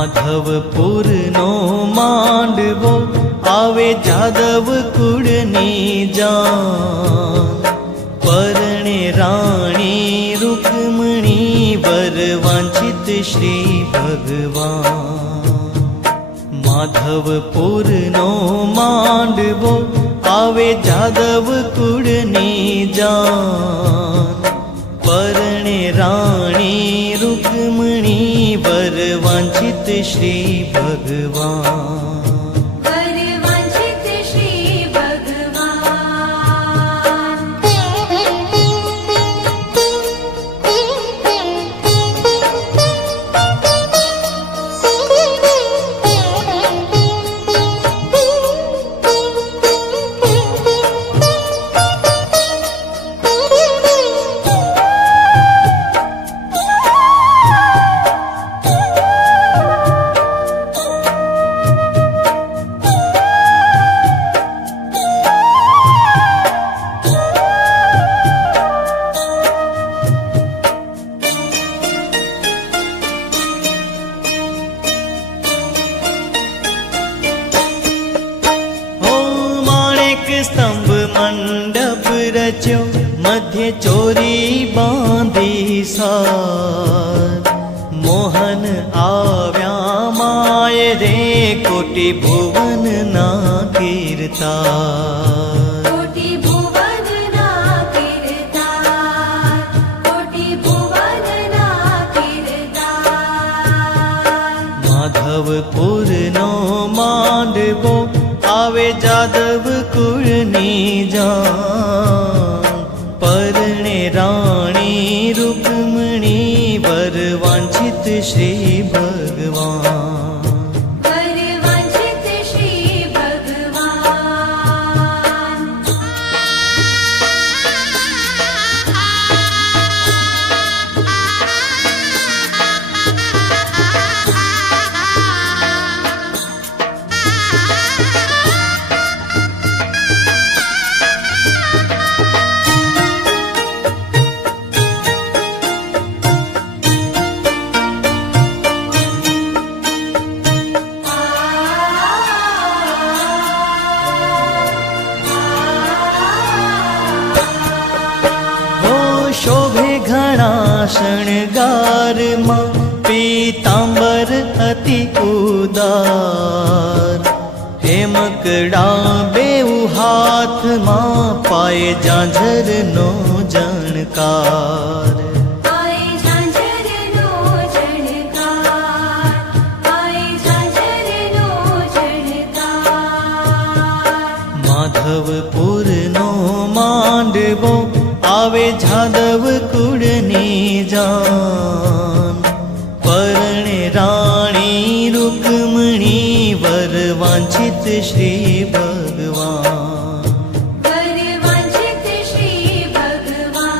Madhopur no मांडवो आवे जादव कुळनी जान। परणे राणी रुक्मणी वर वांछित श्री भगवान। माधवपुर नो मांडवो आवे जादव कुळनी जान। परणे राणी रुक्मणी वर वांछित श्री भगवान। स्तंभ मंडप रच्यो मध्य चोरी बांधी सार। मोहन आव्या माय रे कोटि भुवन ना कीर्तार। कोटि भुवन ना कीर्तार, कोटि भुवन ना कीर्तार। माधवपुर नो मांडवो आवे जादव कुळनी जान। परणे राणी रुक्मणी वर वांछित श्री भगवान। वर वांछित श्री भगवान। शोभे घणा शणगार मां पीतांबर अति उदार। हेमकड़ा बेउ हाथ मां पाए झांझर नो जणकार। आए झांझर नो जणकार, आए झांझर नो जणकार। माधवपुर नो मांडवो आवे जादव कुळनी जान। परणे राणी रुक्मणी वर वांछित श्री भगवान। वर वांछित श्री भगवान।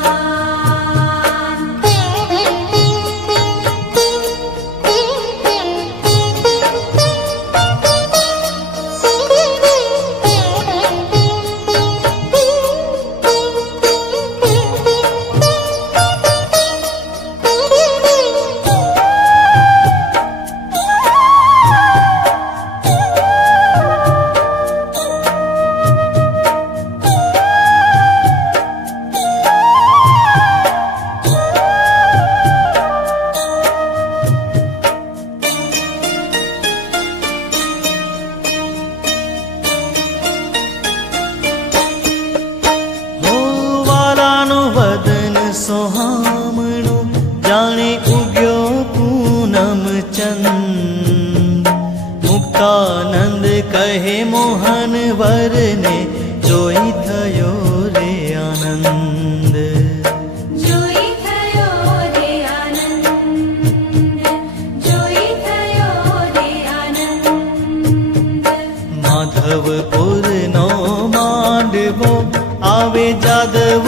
सोहामणो जाने उग्यो पूनम चंद। मुक्तानंद कहे मोहन वर ने जोई थयो रे आनंद। जोई थयो रे आनंद, जोई थयो रे आनंद। माधवपुर नो मांडवो आवे जादव